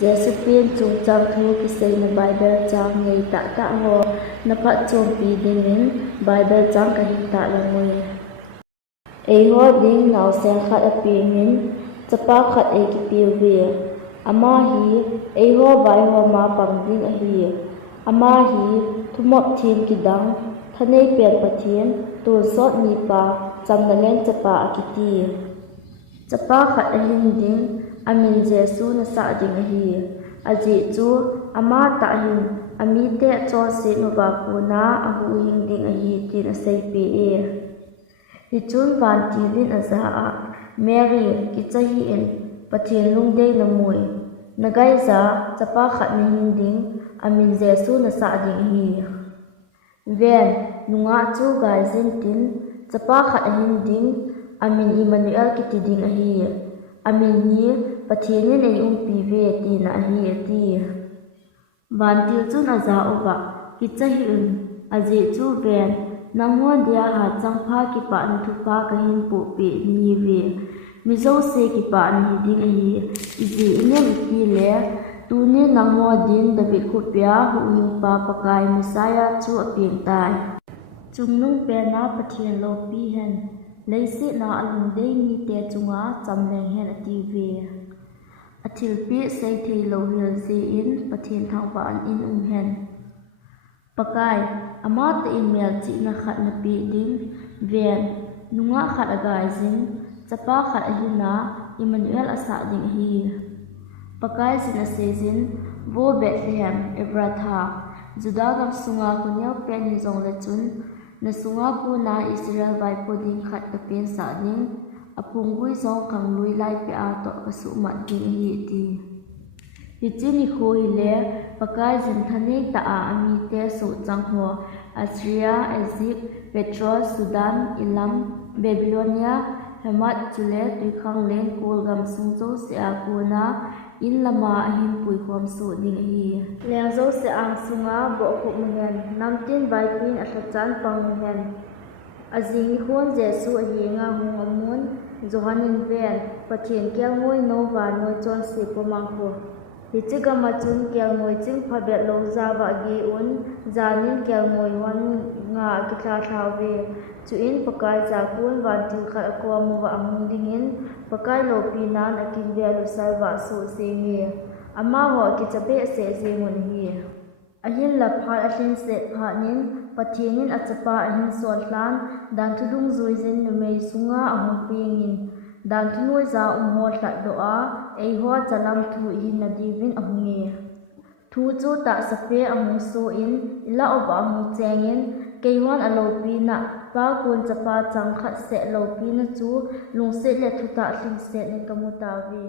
Josephine chung chang thu ki sei na Bible chang ngei ta ho na phat chom pi dingin Bible chang ka hi ta langoi ei ho ding naw sen khat api min chapa khat ei ki pi we ama hi ei ho bai ho ma pang ding a hi ama hi thumop thin ki dang thanei pen pathian tu sot ni pa chang na len chapa akiti chapa khat a hin ding amin Jesu na sa ding a hi aji chu ama ta hin ami te cho se no ba pu na a hu hing ding a hi tin a sei pe e hi chun van ti lin a za a Mary ki chahi in pathian lung dei na mui na gai za chapa khat ni hin ding amin Jesu na sa ding hi ven nunga chu gai zin tin chapa khat a hin ding amin Emmanuel ki ti ding a hi amin hi pathian nei pi ve ti na hi ti van ti chun a za oba ki chahi in aji chu ven nangho dia ha changpha ki pa nu thu pa ka hin pu pe ni ve mi zo se ki pa ni ding a hi ji inem ki le tu ne nangho din da bi khu pya hu yin pa pakai Messiah chu apin tai chung nung pe na pathian lo pi hen leisi na alung dei ni te chunga chamleng hen ati ve athil pi sei thei lo hil si in pathian thang pa an in hen pakai ama te email chi na khat na pi ding ven nunga khat agai zin chapa khat a hina Emmanuel asa ding hi pakai sin a sezin vo Bethlehem Ebratha Juda gam sunga kunyau pen hi zong le chun na sunga pu na Israel vai po ding khat ka pen sa ding apung gui zong kang lui lai pe a to ka su mat ding hi ti hi chini kho hi le pakai jin thani ta a ami te su chang ho Assyria Egypt Petros Sudan Elam Babylonia Hamat chule tu khang len kul gam sung zo se a ku na in lama hin pui khom su ding hi leng zo se ang sunga bo khu mngen nam tin bai queen a chan pang hen azing khon Jesu a hi nga hung amun Johanin ven pathian kyang ngoi no wa noi chon se ko mang ko hichiga machun kyang ngoi ching phabet lo za wa gi un zanin kyang ngoi wan nga ki tha thaw ve chu in pakai cha kun wan til kha ko mu wa amung dingin pakai lo pi nan akin ve lu sai wa su se nge ama ho ki chape se se mun hi ahin la pha ahin se pha nin pathianin achapa ahin sol tlan dan thudung zui zin nu mei sunga ahung pingin dan thunoi za ho tla do a ei ho chalam thu hin na divin ahunge thu chu ta sape amu so in ila oba mu chengin keiwan alo pi na pa kun chapa chang khat se lo pi na chu lung se le thu ta thing se ni kamuta vi